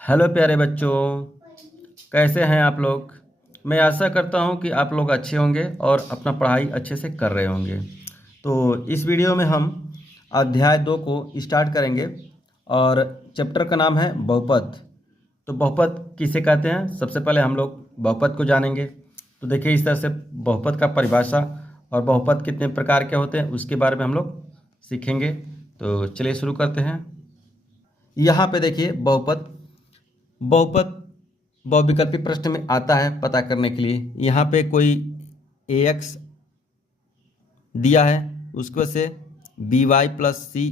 Hello प्यारे बच्चों, कैसे हैं आप लोग। मैं आशा करता हूं कि आप लोग अच्छे होंगे और अपना पढ़ाई अच्छे से कर रहे होंगे। तो इस वीडियो में हम अध्याय 2 को स्टार्ट करेंगे और चैप्टर का नाम है बहुपद। तो बहुपद किसे कहते हैं, सबसे पहले हम लोग बहुपद को जानेंगे। तो देखिए, इस तरह से बहुपद का परिभाषा और बहुपद कितने प्रकार के होते हैं उसके बारे में हम लोग सीखेंगे। तो चलिए शुरू करते हैं। यहाँ पे देखिए, बहुपद बहुपद बहुविकल्पी प्रश्न में आता है पता करने के लिए। यहाँ पे कोई ax दिया है, उसको से by प्लस सी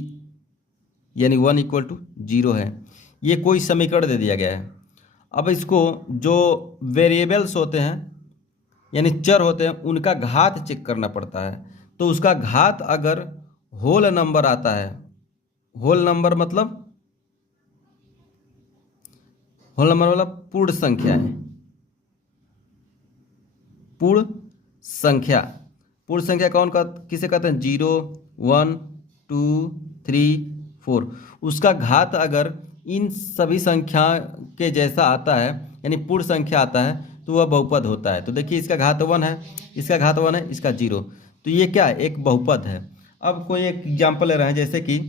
यानी 1 = 0 है। ये कोई समीकरण दे दिया गया है। अब इसको जो वेरिएबल्स होते हैं यानी चर होते हैं उनका घात चेक करना पड़ता है। तो उसका घात अगर होल नंबर आता है, होल नंबर मतलब पूर्ण संख्या है। पूर्ण संख्या कौन का किसे कहते हैं? 0, 1, 2, 3, 4। उसका घात अगर इन सभी संख्या के जैसा आता है यानी पूर्ण संख्या आता है तो वह बहुपद होता है। तो देखिए, इसका घात 1 है, इसका घात 1 है, इसका 0। तो ये क्या है? एक बहुपद है। अब कोई एक एग्जाम्पल ले रहे हैं, जैसे कि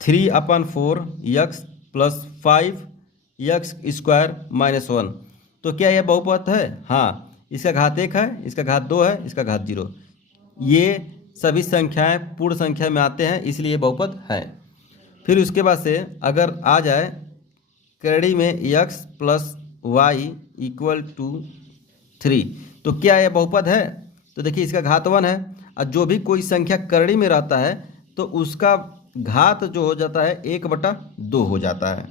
3/4 + 5 x² - 1। तो क्या यह बहुपद है? हाँ। इसका घात 1 है, इसका घात 2 है, इसका घात 0। ये सभी संख्याएं पूर्ण संख्या में आते हैं, इसलिए बहुपद है। फिर उसके बाद से अगर आ जाए करड़ी में x + y = 3, तो क्या यह बहुपद है? तो देखिए, इसका घात 1 है और जो भी कोई संख्या करड़ी में रहता है तो उसका घात जो हो जाता है 1/2 हो जाता है।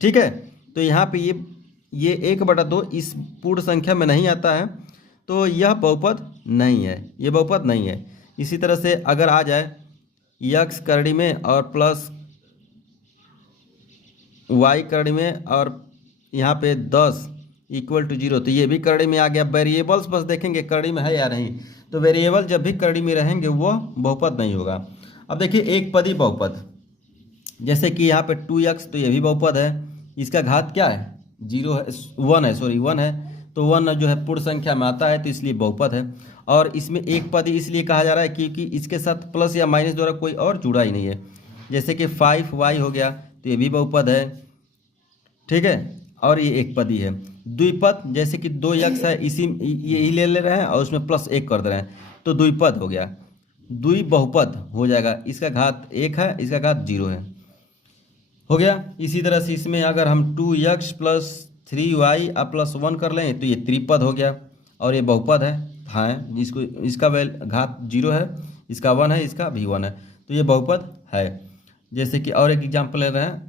ठीक है। तो यहाँ पे ये 1/2 इस पूर्ण संख्या में नहीं आता है, तो यह बहुपद नहीं है, ये बहुपद नहीं है। इसी तरह से अगर आ जाए x करड़ी में और प्लस y करड़ी में और यहाँ पे 10 = 0, तो ये भी करड़ी में आ गया। वेरिएबल्स बस देखेंगे करड़ी में है या नहीं। तो वेरिएबल जब भी करड़ी में रहेंगे वह बहुपद नहीं होगा। अब देखिए, एक पदी बहुपद, जैसे कि यहाँ पे 2x, तो ये भी बहुपद है। इसका घात क्या है? 0 है, 1 है, सॉरी 1 है। तो 1 जो है पूर्ण संख्या में आता है, तो इसलिए बहुपद है। और इसमें एक पद इसलिए कहा जा रहा है क्योंकि इसके साथ प्लस या माइनस द्वारा कोई और जुड़ा ही नहीं है। जैसे कि 5y हो गया, तो ये भी बहुपद है। ठीक है। और ये एक पदी है। द्विपद, जैसे कि 2x है, इसी यही ले रहे हैं और उसमें +1 कर दे रहे हैं, तो द्विपद हो गया। द्वि बहुपद हो जाएगा। इसका घात 1 है, इसका घात 0 है, हो गया। इसी तरह से इसमें अगर हम 2x + 3y + 1 कर लें तो ये त्रिपद हो गया और ये बहुपद है। हाँ, इसका घात 0 है, इसका 1 है, इसका भी 1 है, तो ये बहुपद है। जैसे कि और एक एग्जाम्पल ले रहे हैं,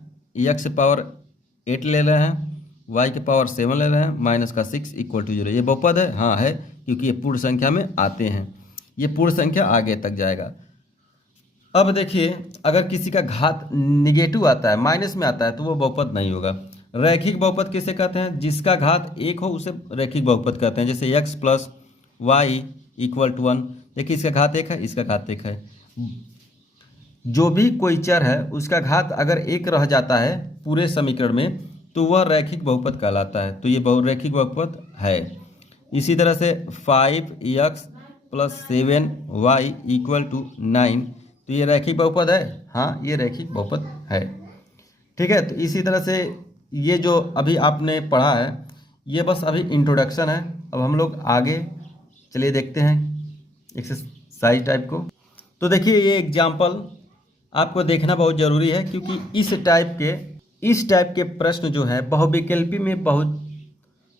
x⁸ ले रहे हैं, y⁷ ले रहे हैं, -6 = 0। ये बहुपद है? हाँ है, क्योंकि ये पूर्ण संख्या में आते हैं। ये पूर्ण संख्या आगे तक जाएगा। अब देखिए, अगर किसी का घात निगेटिव आता है, माइनस में आता है, तो वो बहुपद नहीं होगा। रैखिक बहुपद किसे कहते हैं? जिसका घात 1 हो उसे रैखिक बहुपद कहते हैं। जैसे x + y = 1। देखिए, इसका घात 1 है, इसका घात 1 है। जो भी कोई चर है उसका घात अगर 1 रह जाता है पूरे समीकरण में, तो वह रैखिक बहुपद कहलाता है। तो ये रैखिक बहुपद है। इसी तरह से 5x + 7y = 9, तो ये रैखिक बहुपद है। हाँ, ये रैखिक बहुपद है। ठीक है। तो इसी तरह से ये जो अभी आपने पढ़ा है, ये बस अभी इंट्रोडक्शन है। अब हम लोग आगे चलिए देखते हैं एक्सरसाइज टाइप को। तो देखिए, ये एग्जाम्पल आपको देखना बहुत ज़रूरी है, क्योंकि इस टाइप के प्रश्न जो है बहुविकल्पी में बहुत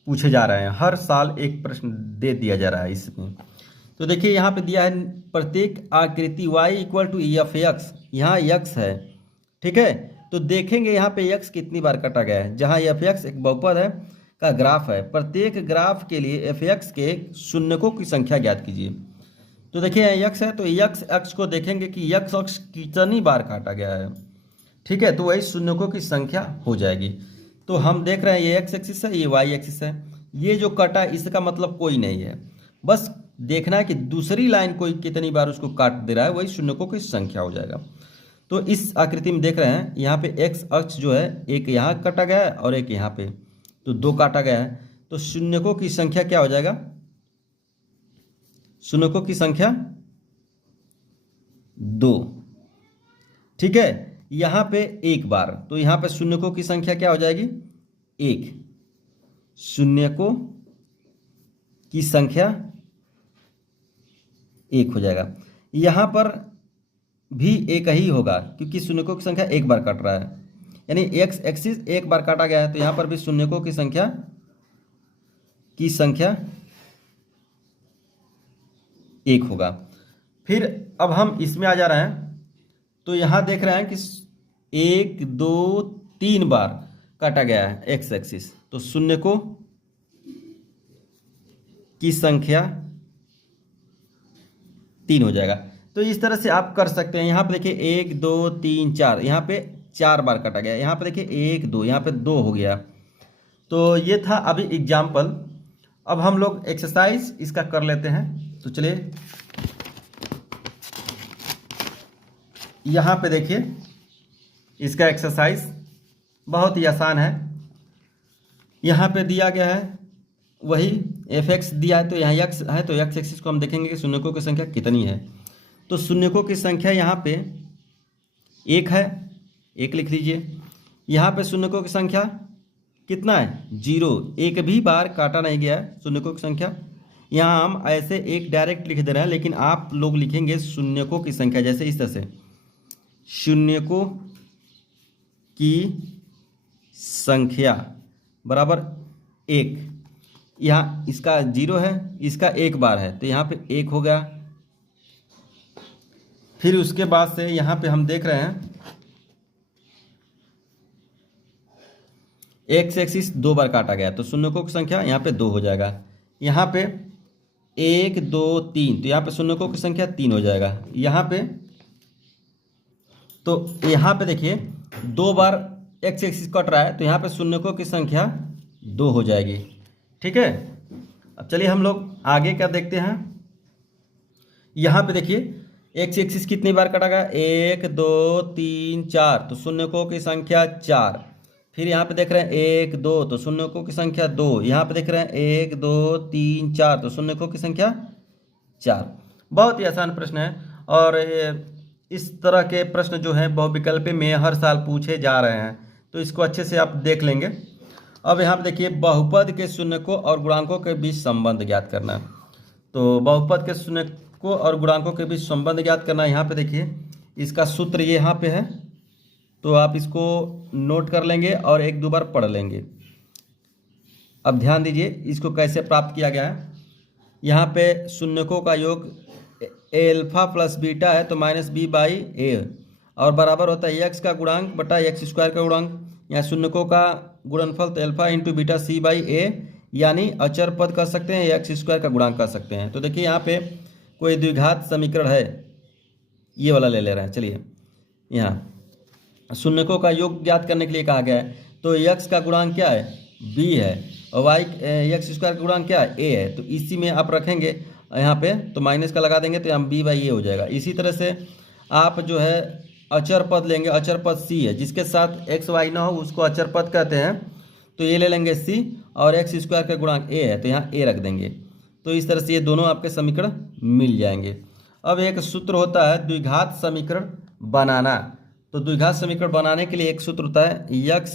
पूछे जा रहे हैं। हर साल एक प्रश्न दे दिया जा रहा है इसमें। तो देखिए, यहाँ पे दिया है प्रत्येक आकृति y = f(x), यहाँ x है। ठीक है। तो देखेंगे यहाँ पे x कितनी बार काटा गया है। जहाँ f(x) एक बहुपद है का ग्राफ है, प्रत्येक ग्राफ के लिए f(x) के शून्यकों की संख्या ज्ञात कीजिए। तो देखिए, यहाँ x है, तो x अक्ष को देखेंगे कि x अक्ष कितनी बार काटा गया है। ठीक है। तो वही शून्यकों की संख्या हो जाएगी। तो हम देख रहे हैं ये x एक्सिस है, ये y एक्सिस है। ये जो कटा इसका मतलब कोई नहीं है, बस देखना है कि दूसरी लाइन कोई कितनी बार उसको काट दे रहा है, वही शून्यकों की संख्या हो जाएगा। तो इस आकृति में देख रहे हैं यहाँ पे एक्स अक्ष जो है एक यहाँ काटा गया है और एक यहाँ पे, तो दो काटा गया है। तो शून्यकों की संख्या क्या हो जाएगा? शून्यकों की संख्या 2। ठीक है, यहाँ पे एक बार, तो यहाँ पे शून्यकों की संख्या क्या हो जाएगी? 1। शून्यकों की संख्या 1 हो जाएगा। यहाँ पर भी एक ही होगा क्योंकि शून्यकों की संख्या एक बार काट रहा है, यानी एक्स एक्सिस एक बार काटा गया है, तो यहाँ पर भी शून्यकों की संख्या 1 होगा। फिर अब हम इसमें आ जा रहे हैं, तो यहाँ देख रहे हैं कि 1 2 3 बार काटा गया है एक्स एक्सिस, तो शून्यकों की संख्या 3 हो जाएगा। तो इस तरह से आप कर सकते हैं। यहाँ पे देखिए 1 2 3 4, यहाँ पे 4 बार काटा गया, यहाँ पे देखिए 1 2, यहाँ पे 2 हो गया। तो ये था अभी एग्जाम्पल। अब हम लोग एक्सरसाइज इसका कर लेते हैं। तो चलिए यहाँ पे देखिए इसका एक्सरसाइज बहुत ही आसान है। यहाँ पे दिया गया है वही fx दिया है, तो यहाँ x है, तो x एक्सिस को हम देखेंगे कि शून्यकों की संख्या कितनी है। तो शून्यकों की संख्या यहाँ पे 1 है, 1 लिख लीजिए। यहाँ पे शून्यकों की संख्या कितना है? 0, एक भी बार काटा नहीं गया है शून्यकों की संख्या। यहाँ हम ऐसे एक डायरेक्ट लिख दे रहे हैं, लेकिन आप लोग लिखेंगे शून्यकों की संख्या जैसे इस तरह से, शून्यकों की संख्या बराबर 1। यहाँ इसका 0 है, इसका 1 बार है, तो यहाँ पे 1 हो गया। फिर उसके बाद से यहाँ पे हम देख रहे हैं एक्स एक्सिस 2 बार काटा गया, तो शून्यकों की संख्या यहाँ पे 2 हो जाएगा। यहाँ पे 1 2 3, तो यहाँ पे शून्यकों की संख्या 3 हो जाएगा। यहाँ पे तो यहाँ पे देखिए 2 बार एक्स एक्सिस कट रहा है, तो यहाँ पे शून्यकों की संख्या 2 हो जाएगी। ठीक है, अब चलिए हम लोग आगे क्या देखते हैं। यहाँ पे देखिए एक्स एक्सिस कितनी बार कटा गया? 1 2 3 4, तो शून्यकों की संख्या 4। फिर यहाँ पे देख रहे हैं 1 2, तो शून्यकों की संख्या 2। यहाँ पे देख रहे हैं 1 2 3 4, तो शून्यकों की संख्या 4। बहुत ही आसान प्रश्न है, और इस तरह के प्रश्न जो हैं बहुविकल्पी में हर साल पूछे जा रहे हैं, तो इसको अच्छे से आप देख लेंगे। अब यहाँ पे देखिए बहुपद के शून्यकों और गुणांकों के बीच संबंध ज्ञात करना। तो बहुपद के शून्यकों और गुणांकों के बीच संबंध ज्ञात करना, यहाँ पे देखिए इसका सूत्र ये यहाँ पे है, तो आप इसको नोट कर लेंगे और 1 2 बार पढ़ लेंगे। अब ध्यान दीजिए इसको कैसे प्राप्त किया गया है। यहाँ पे शून्यकों का योग एल्फा प्लस बीटा है, तो -b/a, और बराबर होता है x का गुणांक बटा x² का गुणांक। यहाँ शून्यकों का गुणनफल तो एल्फा इंटू बीटा c/a, यानी अचर पद कर सकते हैं, x² का गुणांक कर सकते हैं। तो देखिए यहाँ पे कोई द्विघात समीकरण है, ये वाला ले ले रहे हैं। चलिए यहाँ शून्यकों का योग ज्ञात करने के लिए कहा गया है, तो x का गुणांक क्या है? b है, और y x² का गुणांक क्या है? a है। तो इसी में आप रखेंगे यहाँ पे, तो माइनस का लगा देंगे तो यहाँ b/a हो जाएगा। इसी तरह से आप जो है अचर पद लेंगे, अचर पद c है, जिसके साथ x y ना हो उसको अचर पद कहते हैं। तो ये ले लेंगे c, और x² का गुणांक a है, तो यहाँ a रख देंगे। तो इस तरह से ये दोनों आपके समीकरण मिल जाएंगे। अब एक सूत्र होता है द्विघात समीकरण बनाना। तो द्विघात समीकरण बनाने के लिए एक सूत्र होता है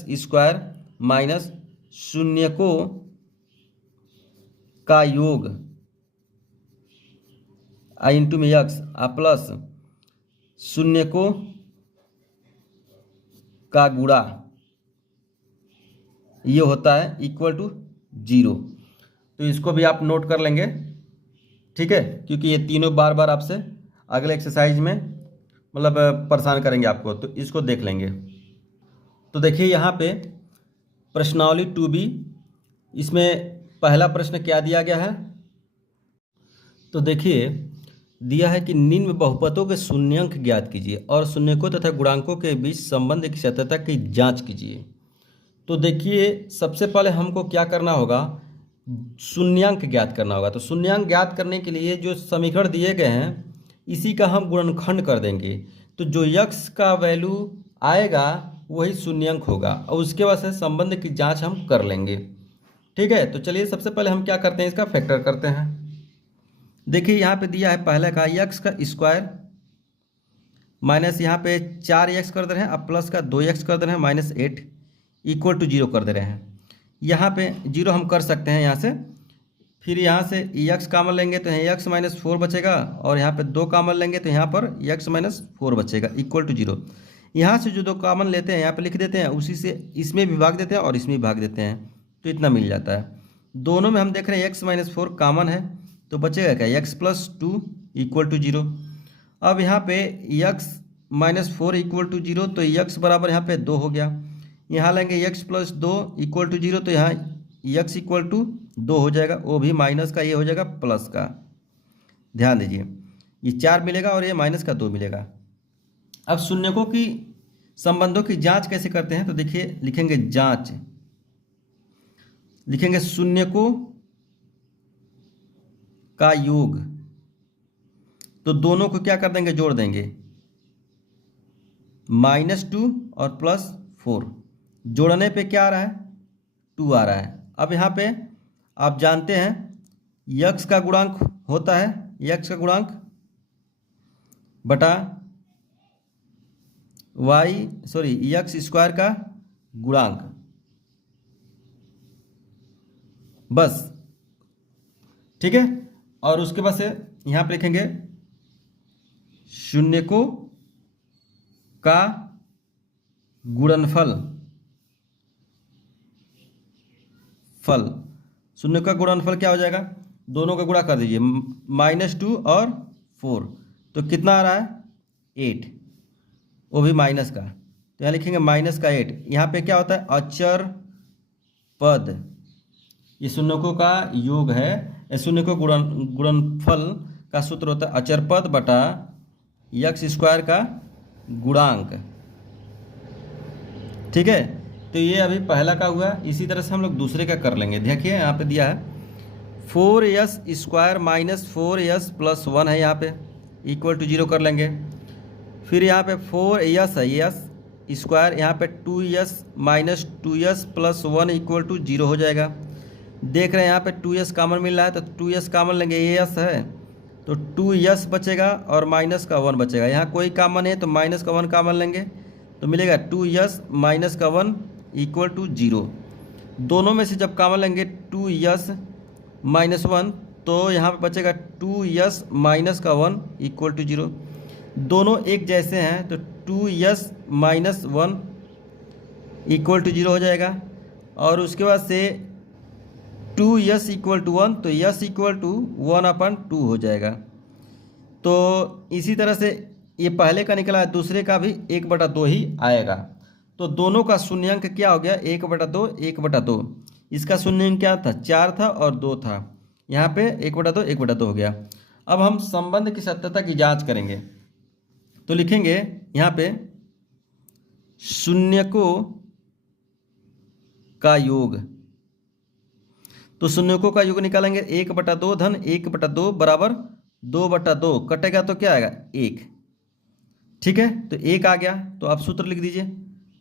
x² माइनस शून्यकों का योग इंटू में x प्लस शून्यकों का गुणा, ये होता है इक्वल टू 0। तो इसको भी आप नोट कर लेंगे, ठीक है, क्योंकि ये तीनों बार बार आपसे अगले एक्सरसाइज में मतलब परेशान करेंगे आपको, तो इसको देख लेंगे। तो देखिए यहाँ पे प्रश्नावली 2b, इसमें पहला प्रश्न क्या दिया गया है। तो देखिए दिया है कि निम्न बहुपदों के शून्यंक ज्ञात कीजिए और शून्यकों तथा गुणांकों के बीच संबंध की सत्यता की जांच कीजिए। तो देखिए सबसे पहले हमको क्या करना होगा, शून्यंक ज्ञात करना होगा। तो शून्यंक ज्ञात करने के लिए जो समीकरण दिए गए हैं इसी का हम गुणनखंड कर देंगे। तो जो यक्स का वैल्यू आएगा वही शून्यंक होगा और उसके बाद से संबंध की जांच हम कर लेंगे। ठीक है, तो चलिए सबसे पहले हम क्या करते हैं, इसका फैक्टर करते हैं। देखिए यहाँ पे दिया है पहले का यक्स का स्क्वायर माइनस यहाँ पे 4x कर दे रहे हैं, अब प्लस का 2x कर दे रहे हैं माइनस 8 इक्वल टू 0 कर दे रहे हैं। यहाँ पे 0 हम कर सकते हैं यहाँ से, फिर यहाँ से x कामन लेंगे तो यहाँ x माइनस 4 बचेगा और यहाँ पे 2 कामन लेंगे तो यहाँ पर x माइनस 4 बचेगा इक्वल टू 0। यहाँ से जो 2 कामन लेते हैं यहाँ पे लिख देते हैं, उसी से इसमें भी भाग देते हैं और इसमें भी भाग देते हैं, तो इतना मिल जाता है। दोनों में हम देख रहे हैं x माइनस 4 कामन है, तो बचेगा क्या x प्लस 2 इक्वल टू 0। अब यहाँ पे x माइनस 4 इक्वल टू 0, तो x बराबर यहाँ पे 2 हो गया। यहाँ लेंगे x प्लस 2 इक्वल टू 0, तो यहाँ x इक्वल टू 2 हो जाएगा, वो भी माइनस का, ये हो जाएगा प्लस का। ध्यान दीजिए, ये 4 मिलेगा और ये माइनस का 2 मिलेगा। अब शून्यकों की संबंधों की जांच कैसे करते हैं, तो देखिए लिखेंगे जांच, लिखेंगे शून्यकों का योग, तो दोनों को क्या कर देंगे, जोड़ देंगे, -2 और +4, जोड़ने पे क्या आ रहा है, 2 आ रहा है। अब यहाँ पे आप जानते हैं यक्स का गुणांक होता है यक्स का गुणांक बटा यक्स स्क्वायर का गुणांक, बस। ठीक है, और उसके बाद से यहाँ पे लिखेंगे शून्यकों का गुणनफल, शून्य का गुणनफल क्या हो जाएगा, दोनों का गुणा कर दीजिए, -2 और 4, तो कितना आ रहा है, 8, वो भी माइनस का, तो यहाँ लिखेंगे माइनस का 8। यहाँ पे क्या होता है, अचर पद, ये शून्यकों का योग है, शून्यकों गुणनफल का सूत्र होता है अचर पद बटा यक्स स्क्वायर का गुणांक। ठीक है, तो ये अभी पहला का हुआ। इसी तरह से हम लोग दूसरे का कर लेंगे। देखिए यहाँ पे दिया है 4s square minus 4s plus 1 है, यहाँ पे इक्वल टू 0 कर लेंगे। फिर यहाँ पे 4s है यस स्क्वायर, यहाँ पे 2s minus 2s plus 1 equal to 0 हो जाएगा। देख रहे हैं यहाँ पे 2s कामन मिल रहा है, तो 2s कामन लेंगे, s है तो 2s बचेगा और माइनस का 1 बचेगा। यहाँ कोई कामन है तो माइनस का 1 कामन लेंगे तो मिलेगा 2s माइनस का 1 इक्वल टू 0। दोनों में से जब कामन लेंगे 2s माइनस 1, तो यहाँ पे बचेगा 2s माइनस का 1 इक्वल टू 0। दोनों एक जैसे हैं तो 2s माइनस 1 इक्वल टू 0 हो जाएगा। और उसके बाद से 2s इक्वल टू 1, तो s इक्वल टू 1/2 हो जाएगा। तो इसी तरह से ये पहले का निकला है, दूसरे का भी 1/2 ही आएगा। तो दोनों का शून्यंक क्या हो गया, 1/2 1/2। इसका शून्यंक क्या था, 4 था और 2 था, यहाँ पे 1/2 1/2 हो गया। अब हम संबंध की सत्यता की जांच करेंगे, तो लिखेंगे यहाँ पे शून्यकों का योग, तो शून्यकों का योग निकालेंगे 1/2 धन 1/2 बराबर 2/2, कटेगा तो क्या आएगा 1। ठीक है, तो 1 आ गया, तो आप सूत्र लिख दीजिए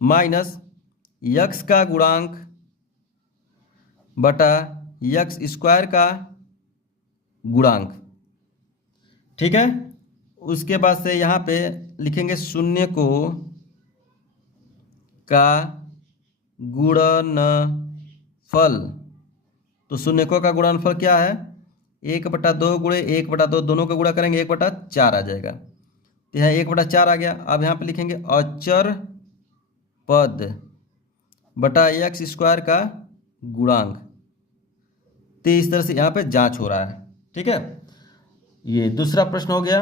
माइनस यक्स का गुणांक बटा यक्स स्क्वायर का गुणांक। ठीक है, उसके बाद से यहाँ पे लिखेंगे शून्यकों का गुणनफल, तो शून्यकों का गुणनफल क्या है, 1/2 गुणे 1/2, दोनों का गुणा करेंगे 1/4 आ जाएगा, तो यहाँ 1/4 आ गया। अब यहाँ पे लिखेंगे अचर पद बटा एक्स स्क्वायर का गुणांक। तो इस तरह से यहाँ पे जांच हो रहा है। ठीक है, ये दूसरा प्रश्न हो गया।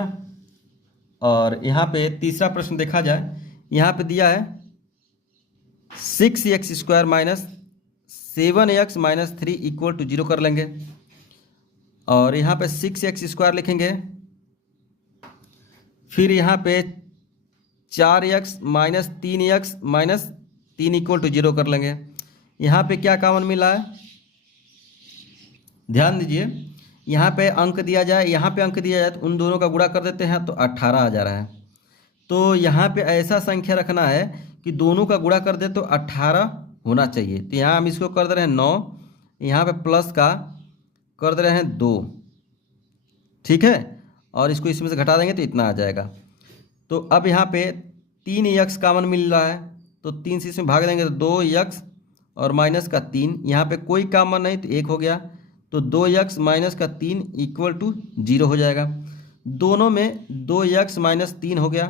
और यहाँ पे तीसरा प्रश्न देखा जाए, यहाँ पे दिया है 6x square minus 7x minus 3 equal to 0 कर लेंगे। और यहाँ पे 6x स्क्वायर लिखेंगे, फिर यहाँ पे 4x minus 3x minus 3 equal to 0 कर लेंगे। यहाँ पे क्या कॉमन मिला है, ध्यान दीजिए, यहाँ पे अंक दिया जाए, यहाँ पे अंक दिया जाए, तो उन दोनों का गुणा कर देते हैं तो 18 आ जा रहा है। तो यहाँ पे ऐसा संख्या रखना है कि दोनों का गुणा कर दे तो 18 होना चाहिए। तो यहाँ हम इसको कर दे रहे हैं 9, यहाँ पे प्लस का कर दे रहे हैं 2, ठीक है, और इसको इसमें से घटा देंगे तो इतना आ जाएगा। तो अब यहाँ पे 3x कॉमन मिल रहा है, तो 3 से इसमें भाग देंगे तो 2x और माइनस का 3, यहाँ पे कोई कॉमन नहीं तो 1 हो गया, तो 2x माइनस का 3 इक्वल टू 0 हो जाएगा। दोनों में 2x माइनस 3 हो गया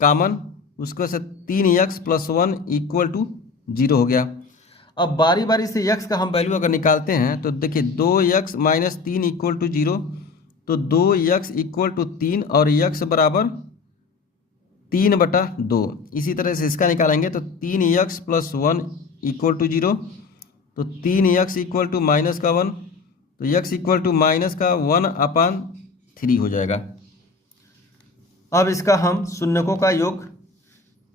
कॉमन, उसको से 3x प्लस 1 इक्वल टू 0 हो गया। अब बारी बारी से x का हम वैल्यू अगर निकालते हैं तो देखिए 2x माइनस 3 इक्वल टू 0, तो 2x इक्वल टू 3 और x बराबर 3/2। इसी तरह से इसका निकालेंगे तो 3x प्लस 1 इक्वल टू 0, तो 3x इक्वल टू माइनस का 1, तो x इक्वल टू माइनस का 1/3 हो जाएगा। अब इसका हम शून्यकों का योग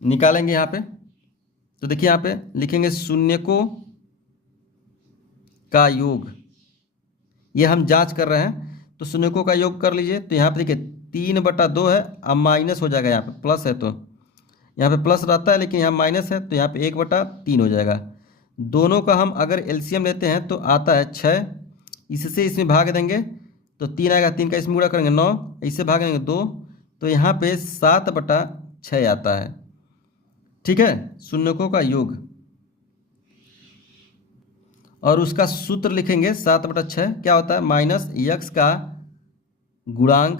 निकालेंगे यहाँ पे। तो देखिए यहाँ पे लिखेंगे शून्यकों का योग, ये हम जांच कर रहे हैं, तो शून्यकों का योग कर लीजिए। तो यहाँ पे देखिए 3/2 है, अब माइनस हो जाएगा, यहाँ पे प्लस है तो यहाँ पे प्लस रहता है, लेकिन यहाँ माइनस है तो यहाँ पे 1/3 हो जाएगा। दोनों का हम अगर एलसीएम लेते हैं तो आता है 6, इससे इसमें भाग देंगे तो 3 आएगा, 3 का इसमें गुणा करेंगे 9, इससे भागेंगे 2, तो यहाँ पे 7/6 आता है, ठीक है, शून्यकों का योग। और उसका सूत्र लिखेंगे 7/6 क्या होता है, माइनस x का गुणांक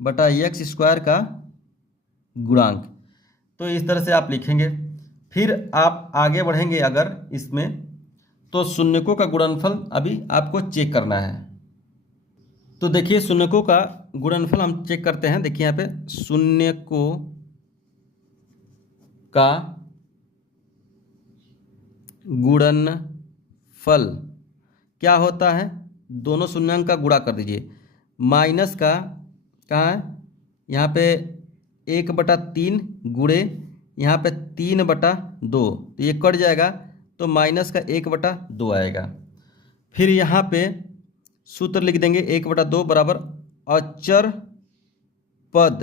बटा x स्क्वायर का गुणांक। तो इस तरह से आप लिखेंगे। फिर आप आगे बढ़ेंगे अगर इसमें, तो शून्यकों का गुणनफल अभी आपको चेक करना है। तो देखिए शून्यकों का गुणनफल हम चेक करते हैं। देखिए यहाँ पे शून्यकों का गुणनफल क्या होता है, दोनों शून्यांक का गुणा कर दीजिए। माइनस का कहाँ है, यहाँ पे 1/3 गुणे यहाँ पे 3/2, तो ये कट जाएगा, तो माइनस का 1/2 आएगा। फिर यहाँ पे सूत्र लिख देंगे 1/2 बराबर अचर पद,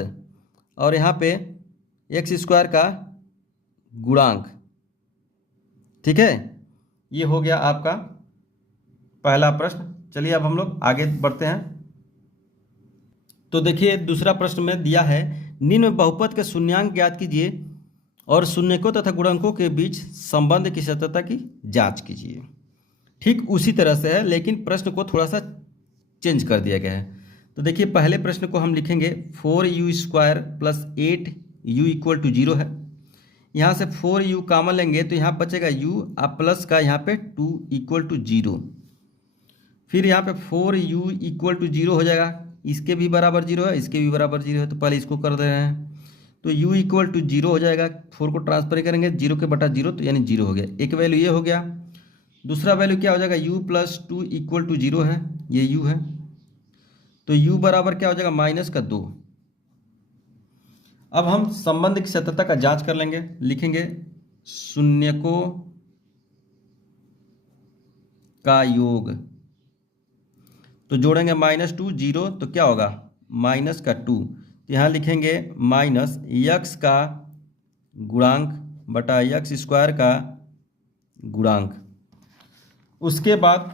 और यहाँ पे x स्क्वायर का गुणांक, ठीक है। ये हो गया आपका पहला प्रश्न। चलिए अब हम लोग आगे बढ़ते हैं। तो देखिए दूसरा प्रश्न में दिया है, निम्न बहुपद के शून्यांक ज्ञात कीजिए और शून्यकों तथा गुणांकों के बीच संबंध की सत्यता की जांच कीजिए। ठीक उसी तरह से है, लेकिन प्रश्न को थोड़ा सा चेंज कर दिया गया है। तो देखिए पहले प्रश्न को हम लिखेंगे 4u² plus 8u equal to 0 है। यहाँ से 4u कॉमन लेंगे तो यहाँ बचेगा u, अब प्लस का यहाँ पे 2 इक्वल टू 0। फिर यहाँ पे 4u इक्वल टू 0 हो जाएगा, इसके भी बराबर 0 है, इसके भी बराबर 0 है, तो पहले इसको कर दे रहे हैं। तो u इक्वल टू 0 हो जाएगा, 4 को ट्रांसफर करेंगे 0 के बटा 0, तो यानी 0 हो गया। एक वैल्यू ये हो गया। दूसरा वैल्यू क्या हो जाएगा, u प्लस 2 इक्वल टू 0 है, ये u है, तो u बराबर क्या हो जाएगा, माइनस का 2। अब हम संबंध की सत्यता का जांच कर लेंगे। लिखेंगे शून्यकों का योग, तो जोड़ेंगे -2 0, तो क्या होगा माइनस का 2, तो यहाँ लिखेंगे माइनस x का गुणांक बटा x स्क्वायर का गुणांक। उसके बाद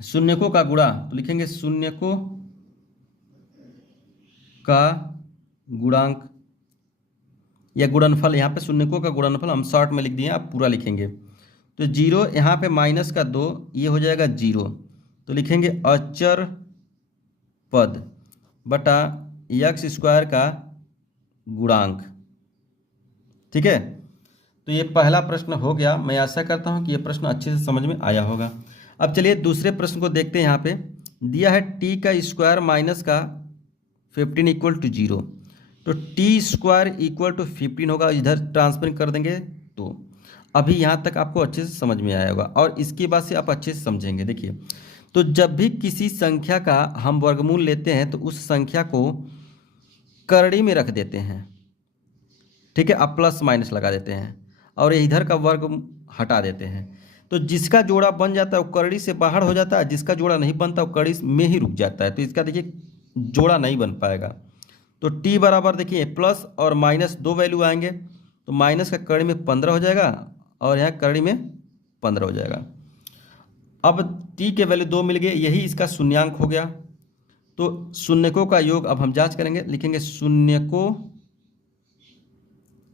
शून्यकों का गुणा, तो लिखेंगे शून्यकों का गुणांक या गुणनफल, यहाँ पे शून्यकों का गुणनफल हम शॉर्ट में लिख दिए, आप पूरा लिखेंगे। तो 0 यहाँ पे माइनस का 2, ये हो जाएगा 0, तो लिखेंगे अचर पद बटा x स्क्वायर का गुणांक, ठीक है। तो ये पहला प्रश्न हो गया। मैं आशा करता हूँ कि ये प्रश्न अच्छे से समझ में आया होगा। अब चलिए दूसरे प्रश्न को देखते हैं। यहाँ पे दिया है t का स्क्वायर माइनस का 15 इक्वल टू 0, तो टी स्क्वायर इक्वल टू 15 होगा, इधर ट्रांसफर कर देंगे। तो अभी यहाँ तक आपको अच्छे से समझ में आया होगा और इसके बाद से आप अच्छे से समझेंगे। देखिए, तो जब भी किसी संख्या का हम वर्गमूल लेते हैं तो उस संख्या को करड़ी में रख देते हैं, ठीक है, अब प्लस माइनस लगा देते हैं और इधर का वर्ग हटा देते हैं। तो जिसका जोड़ा बन जाता है वो करड़ी से बाहर हो जाता है, जिसका जोड़ा नहीं बनता वो करड़ी में ही रुक जाता है। तो इसका देखिए जोड़ा नहीं बन पाएगा। तो टी बराबर देखिए प्लस और माइनस दो वैल्यू आएंगे, तो माइनस का करड़ी में 15 हो जाएगा और यहाँ करड़ी में 15 हो जाएगा। अब टी के वैल्यू 2 मिल गए, यही इसका शून्यांक हो गया। तो शून्यकों का योग अब हम जांच करेंगे, लिखेंगे शून्यकों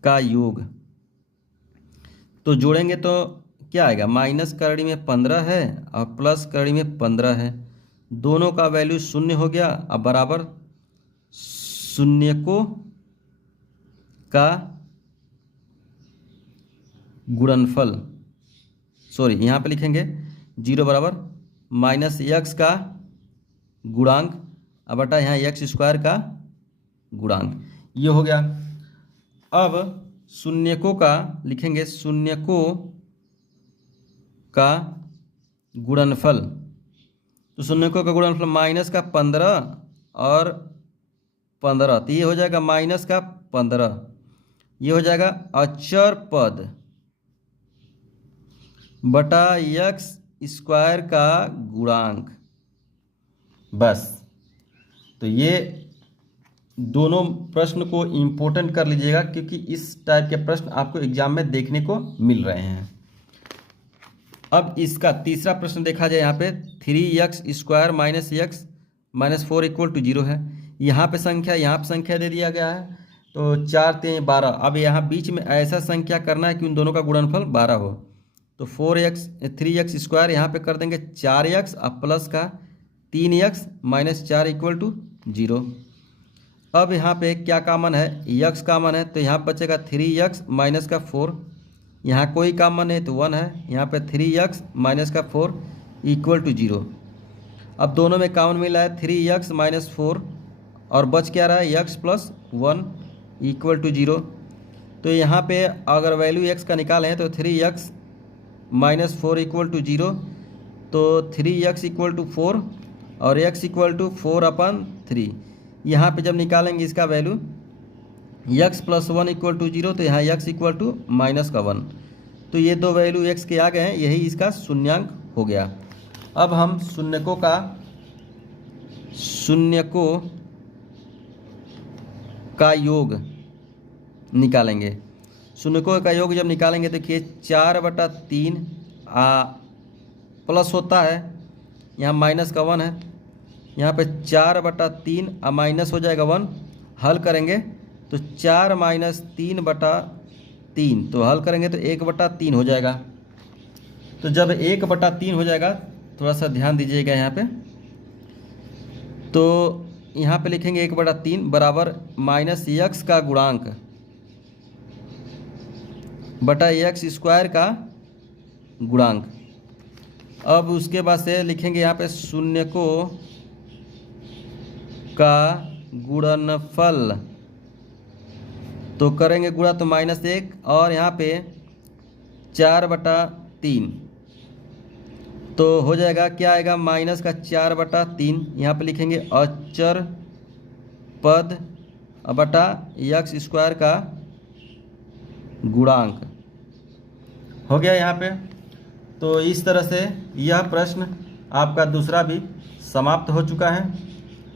का योग, तो जोड़ेंगे तो क्या आएगा, माइनस करड़ी में 15 है और प्लस करड़ी में 15 है, दोनों का वैल्यू शून्य हो गया। अब बराबर शून्यकों का गुणनफल, सॉरी यहाँ पे लिखेंगे 0 बराबर माइनस एक्स का गुणांक अब बटा यहाँ एक्स स्क्वायर का गुणांक, ये हो गया। अब शून्यकों का लिखेंगे शून्यकों का गुणनफल, तो शून्यकों का गुणनफल माइनस का 15 और 15, तो ये हो जाएगा माइनस का 15, ये हो जाएगा अचर पद बटा एक्स स्क्वायर का गुणांक। बस, तो ये दोनों प्रश्न को इम्पोर्टेंट कर लीजिएगा, क्योंकि इस टाइप के प्रश्न आपको एग्जाम में देखने को मिल रहे हैं। अब इसका तीसरा प्रश्न देखा जाए, यहाँ पे 3x square minus X minus 4 equal to 0 है। यहाँ पे संख्या, यहाँ पे संख्या दे दिया गया है, तो 4 3 12। अब यहाँ बीच में ऐसा संख्या करना है कि उन दोनों का गुणनफल 12 हो, तो 3x स्क्वायर यहाँ पे कर देंगे 4x अब प्लस का 3x माइनस 4 इक्वल टू 0। अब यहाँ पे क्या कामन है, x कामन है, तो यहाँ बचेगा 3x माइनस का 4, यहाँ कोई कामन है तो 1 है, यहाँ पे 3x माइनस का 4 इक्वल टू 0। अब दोनों में कामन मिला है 3x माइनस 4 और बच क्या रहा है x प्लस 1 इक्वल टू 0। तो यहाँ पे अगर वैल्यू x का निकालें तो 3x माइनस 4 इक्वल टू 0, तो 3x इक्वल टू 4 और x इक्वल टू 4/3। यहाँ पे जब निकालेंगे इसका value x plus 1 equal to 0, तो यहाँ x इक्वल टू माइनस का 1, तो ये दो वैल्यू x के आ गए हैं, यही इसका शून्यांक हो गया। अब हम शून्यकों का योग निकालेंगे। शून्यकों का योग जब निकालेंगे, देखिए 4/3 प्लस होता है, यहाँ माइनस का 1 है, यहाँ पे 4/3 माइनस हो जाएगा 1, हल करेंगे तो 4 माइनस 3/3, तो हल करेंगे तो 1/3 हो जाएगा। तो जब 1/3 हो जाएगा, थोड़ा सा ध्यान दीजिएगा यहाँ पे, तो यहाँ पे लिखेंगे 1/3 बराबर माइनस एक्स का गुणांक बटा एक्स स्क्वायर का गुणांक। अब उसके बाद से लिखेंगे यहाँ पे शून्यकों का गुणनफल, तो करेंगे गुणा तो -1 और यहाँ पे 4/3, तो हो जाएगा क्या आएगा, माइनस का 4/3। यहाँ पे लिखेंगे अचर पद बटा एक्स स्क्वायर का गुणांक, हो गया यहाँ पे। तो इस तरह से यह प्रश्न आपका दूसरा भी समाप्त हो चुका है।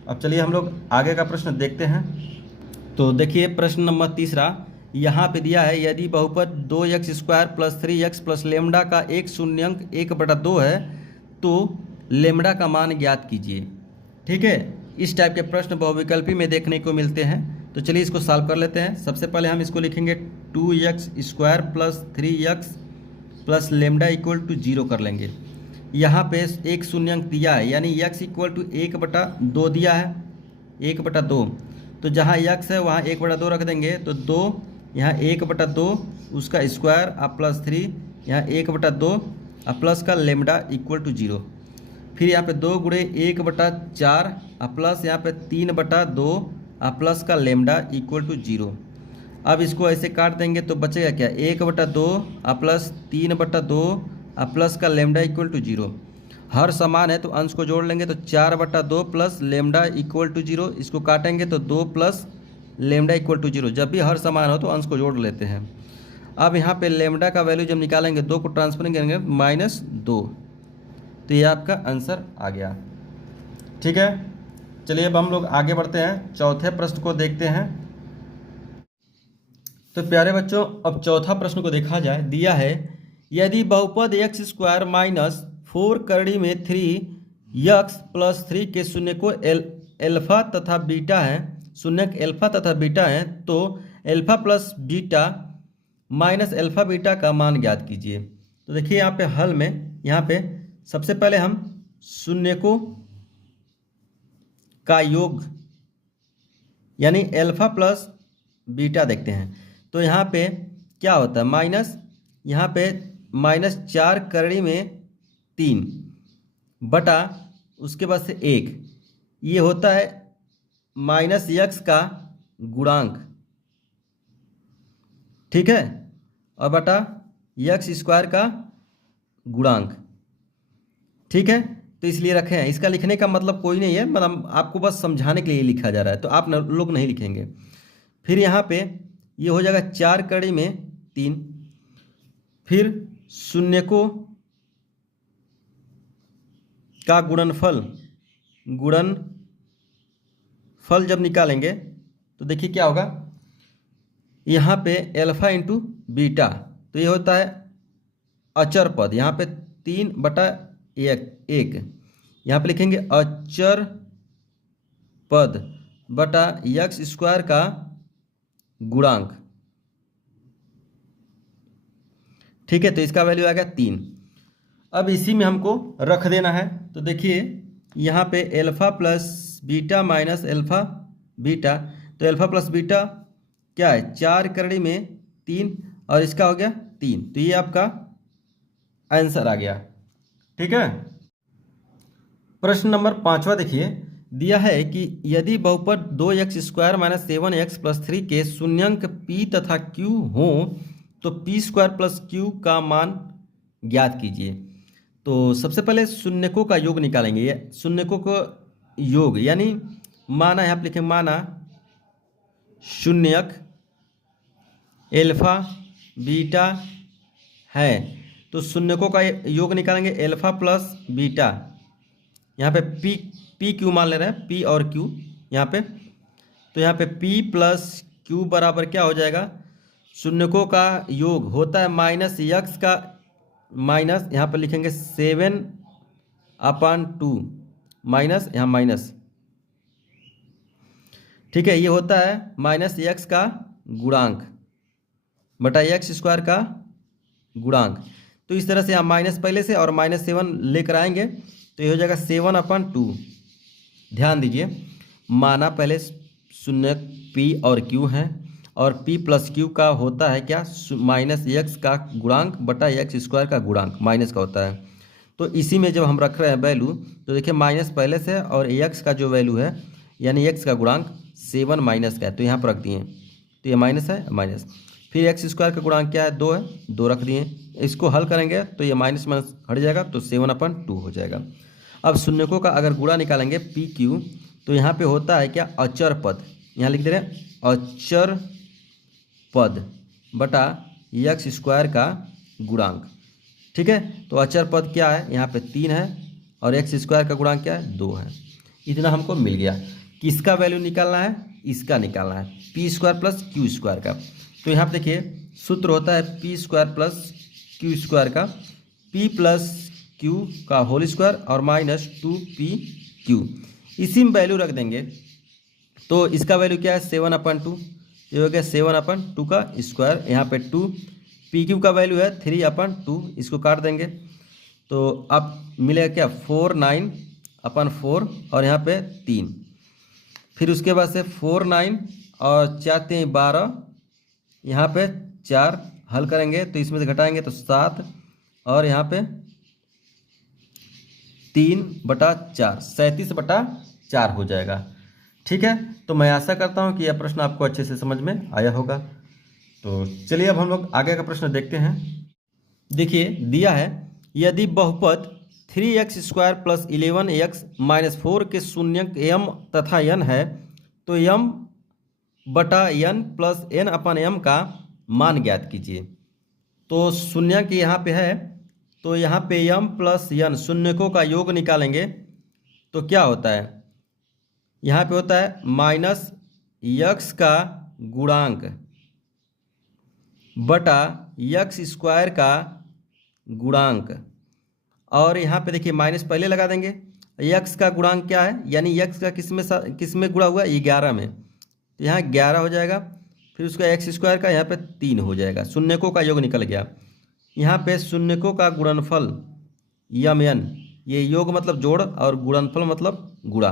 अब चलिए हम लोग आगे का प्रश्न देखते हैं। तो देखिए प्रश्न नंबर तीसरा यहाँ पे दिया है, यदि बहुपद 2x square plus 3x plus lambda का एक शून्यंक 1/2 है तो लेमडा का मान ज्ञात कीजिए। ठीक है, इस टाइप के प्रश्न बहुविकल्पी में देखने को मिलते हैं। तो चलिए इसको सॉल्व कर लेते हैं। सबसे पहले हम इसको लिखेंगे 2x square plus 3x plus lambda equal to 0 कर लेंगे। यहाँ पे एक शून्यंक दिया है, यानी x इक्वल टू 1/2 दिया है, 1/2, तो जहाँ x है वहाँ 1/2 रख देंगे, तो 2 यहाँ 1/2 उसका स्क्वायर और प्लस 3 यहाँ 1/2 और प्लस का लेमडा इक्वल टू 0। फिर यहाँ पे 2 गुणे 1/4 और प्लस यहाँ पे 3/2 और प्लस का लेमडा इक्वल टू 0। अब इसको ऐसे काट देंगे तो बचेगा क्या, 1/2 और प्लस 3/2 और प्लस का लेमडा इक्वल टू 0। हर समान है तो अंश को जोड़ लेंगे, तो 4/2 प्लस लेमडा इक्वल टू 0, इसको काटेंगे तो 2 प्लस लेमडा इक्वल टू 0। जब भी हर समान हो तो अंश को जोड़ लेते हैं। अब यहाँ पे लेमडा का वैल्यू जब निकालेंगे 2 को ट्रांसफर करेंगे -2, तो ये आपका आंसर आ गया। ठीक है, चलिए अब हम लोग आगे बढ़ते हैं, चौथे प्रश्न को देखते हैं। तो प्यारे बच्चों, अब चौथा प्रश्न को देखा जाए। दिया है यदि बहुपद एक्स स्क्वायर माइनस 4 करड़ी में 3x प्लस 3 के शून्य को एल्फा तथा बीटा है, शून्य एल्फा तथा बीटा है, तो alpha plus beta minus alpha beta का मान ज्ञात कीजिए। तो देखिए यहाँ पे हल में, यहाँ पे सबसे पहले हम शून्य को का योग यानी एल्फा प्लस बीटा देखते हैं। तो यहाँ पे क्या होता है, माइनस, यहाँ पे -4 करड़ी में 3 बटा उसके बाद से 1, ये होता है -x का गुणांक, ठीक है, और बटा x स्क्वायर का गुणांक, ठीक है। तो इसलिए रखे हैं, इसका लिखने का मतलब कोई नहीं है, मतलब आपको बस समझाने के लिए लिखा जा रहा है, तो आप लोग नहीं लिखेंगे। फिर यहाँ पे ये हो जाएगा 4 कड़ी में 3, फिर शून्य को का गुणनफल जब निकालेंगे तो देखिए क्या होगा, यहाँ पे एल्फा इंटू बीटा, तो ये होता है अचर पद, यहाँ पे 3/1, यहाँ पे लिखेंगे अचर पद बटा x स्क्वायर का गुणांक, ठीक है। तो इसका वैल्यू आ गया 3। अब इसी में हमको रख देना है। तो देखिए यहाँ पे alpha plus beta minus alpha beta, तो एल्फा प्लस बीटा क्या है, 4 करड़ी में 3 और इसका हो गया 3, तो ये आपका आंसर आ गया, ठीक है। प्रश्न नंबर 5वां देखिए। दिया है कि यदि बहुपद 2x square minus 7x plus 3 के शून्यंक p तथा q हो तो p स्क्वायर प्लस q का मान ज्ञात कीजिए। तो सबसे पहले शून्यकों का योग निकालेंगे। ये शून्यकों का योग यानी माना, यहाँ पर लिखेंगे माना शून्यक एल्फा बीटा है, तो शून्यकों का योग निकालेंगे एल्फा प्लस बीटा, यहाँ पे पी क्यू मान ले रहे हैं, पी और क्यू यहाँ पे, तो यहाँ पे पी प्लस क्यू बराबर क्या हो जाएगा, शून्यकों का योग होता है -x का माइनस, यहाँ पे लिखेंगे 7/2 माइनस, यहाँ माइनस, ठीक है, ये होता है -x का गुणांक बटा x स्क्वायर का गुणांक। तो इस तरह से यहाँ माइनस पहले से और -7 लेकर आएंगे तो ये हो जाएगा 7/2। ध्यान दीजिए, माना पहले शून्य p और q है और p प्लस q का होता है क्या, -x का गुणांक बटा x स्क्वायर का गुणांक, माइनस का होता है। तो इसी में जब हम रख रहे हैं वैल्यू, तो देखिए माइनस पहले से और x का जो वैल्यू है यानी x का गुणांक 7 माइनस का है, तो यहाँ पर रख दिए, तो ये माइनस है माइनस, फिर x स्क्वायर का गुणांक क्या है, 2 है, 2 रख दिए। इसको हल करेंगे तो ये माइनस माइनस हट जाएगा, तो 7/2 हो जाएगा। अब शून्यकों का अगर गुणा निकालेंगे पी क्यू, तो यहाँ पे होता है क्या, अचर पद, यहाँ लिख दे रहे हैं अचर पद बटा x स्क्वायर का गुणांक, ठीक है। तो अचर पद क्या है, यहाँ पे 3 है और x स्क्वायर का गुणांक क्या है, 2 है। इतना हमको मिल गया। किसका वैल्यू निकालना है, इसका निकालना है, P square plus Q square का। तो यहाँ पे देखिए सूत्र होता है P square plus Q square का, पी प्लस क्यू का होल स्क्वायर और -2pq, इसी में वैल्यू रख देंगे। तो इसका वैल्यू क्या है, 7/2, ये हो गया 7/2 का स्क्वायर, यहाँ पे 2, pq का वैल्यू है 3/2, इसको काट देंगे तो अब मिलेगा क्या, 4/9 और यहाँ पे 3, फिर उसके बाद से 4/9 और 4 3 12, यहाँ पे 4 हल करेंगे तो इसमें से घटाएंगे तो 7 और यहाँ पे 3/4, 37/4 हो जाएगा, ठीक है। तो मैं आशा करता हूँ कि यह प्रश्न आपको अच्छे से समझ में आया होगा। तो चलिए अब हम लोग आगे का प्रश्न देखते हैं। देखिए दिया है यदि बहुपद 3x square plus 11x minus 4 के शून्यक m तथा n है तो m बटा n प्लस n/m का मान ज्ञात कीजिए। तो शून्यक यहाँ पे है, तो यहाँ पे m प्लस n शून्यकों का योग निकालेंगे तो क्या होता है, यहाँ पे होता है माइनस यक्स का गुणांक बटा यक्स स्क्वायर का गुणांक। और यहाँ पे देखिए माइनस पहले लगा देंगे। यक्स का गुणांक क्या है, यानी यक्स का किस में गुणा हुआ, 11 में, तो यहाँ 11 हो जाएगा। फिर उसका एक्स स्क्वायर का यहाँ पे 3 हो जाएगा। शून्यकों का योग निकल गया। यहाँ पे शून्यकों का गुणनफल यम एन, ये योग मतलब जोड़ और गुणनफल मतलब गुणा।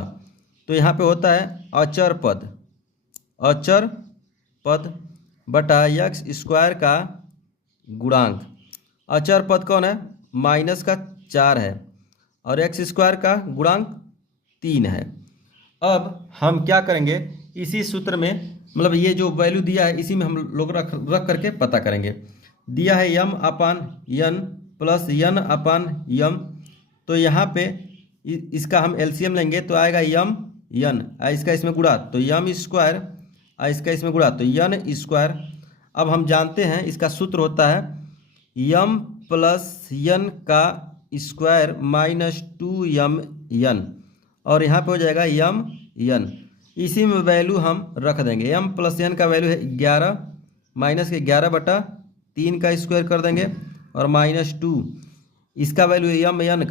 तो यहाँ पे होता है अचर पद बटा यक्स स्क्वायर का गुणांक। अचर पद कौन है, माइनस का 4 है और एक्स स्क्वायर का गुणांक 3 है। अब हम क्या करेंगे, इसी सूत्र में मतलब ये जो वैल्यू दिया है इसी में हम लोग रख करके पता करेंगे। दिया है यम अपान यन प्लस यन अपान यम, तो यहाँ पे इसका हम एलसीएम लेंगे तो आएगा यम यन, इसका इसमें गुणा तो यम स्क्वायर, इसका इसमें गुणा तो यन स्क्वायर। अब हम जानते हैं इसका सूत्र होता है यम प्लस यन का स्क्वायर माइनस 2m यन, और यहाँ पे हो जाएगा यम यन। इसी में वैल्यू हम रख देंगे। यम प्लस यन का वैल्यू है 11 माइनस के 11 बटा 3 का स्क्वायर कर देंगे और माइनस 2, इसका वैल्यू है यम यन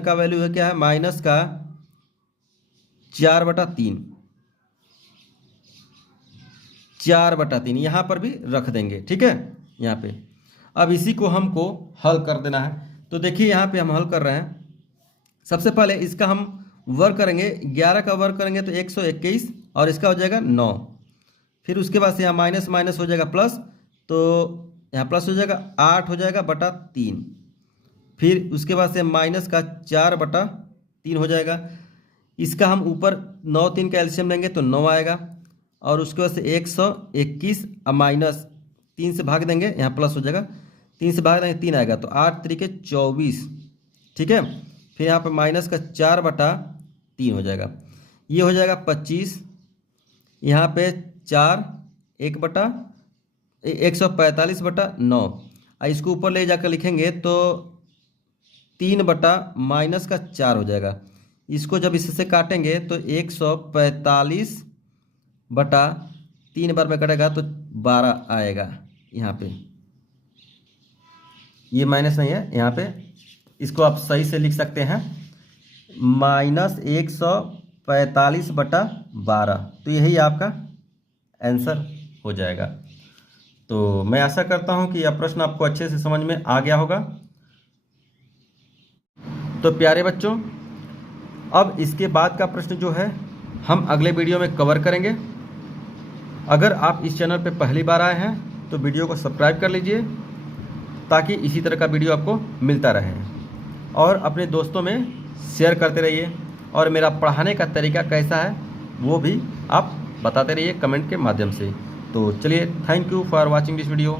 का वैल्यू है क्या है, माइनस का 4 बटा 3, 4 बटा 3 यहाँ पर भी रख देंगे। ठीक है, यहाँ पे अब इसी को हमको हल कर देना है। तो देखिए यहाँ पे हम हल कर रहे हैं। सबसे पहले इसका हम वर्ग करेंगे, 11 का वर्ग करेंगे तो 121 और इसका हो जाएगा 9। फिर उसके बाद से यहाँ माइनस माइनस हो जाएगा प्लस, तो यहाँ प्लस हो जाएगा 8 हो जाएगा बटा 3। फिर उसके बाद से माइनस का 4 बटा 3 हो जाएगा। इसका हम ऊपर 9 3 का एलसीएम लेंगे तो 9 आएगा, और उसके बाद से 121 माइनस 3 से भाग देंगे, यहाँ प्लस हो जाएगा, 3 से भाग देंगे 3 आएगा, तो 8 3 24। ठीक है, फिर यहाँ पे माइनस का 4 बटा 3 हो जाएगा, ये हो जाएगा 25। यहाँ पे 4 1 बटा 145 बटा 9, इसको ऊपर ले जाकर लिखेंगे तो 3 बटा माइनस का 4 हो जाएगा। इसको जब इससे काटेंगे तो 145 बटा 3 बार में कटेगा तो 12 आएगा। यहाँ पे ये माइनस नहीं है, यहाँ पे इसको आप सही से लिख सकते हैं माइनस 145 बटा 12, तो यही आपका आंसर हो जाएगा। तो मैं आशा करता हूँ कि यह प्रश्न आपको अच्छे से समझ में आ गया होगा। तो प्यारे बच्चों, अब इसके बाद का प्रश्न जो है हम अगले वीडियो में कवर करेंगे। अगर आप इस चैनल पर पहली बार आए हैं तो वीडियो को सब्सक्राइब कर लीजिए ताकि इसी तरह का वीडियो आपको मिलता रहे, और अपने दोस्तों में शेयर करते रहिए, और मेरा पढ़ाने का तरीका कैसा है वो भी आप बताते रहिए कमेंट के माध्यम से। तो चलिए, thank you for watching this video.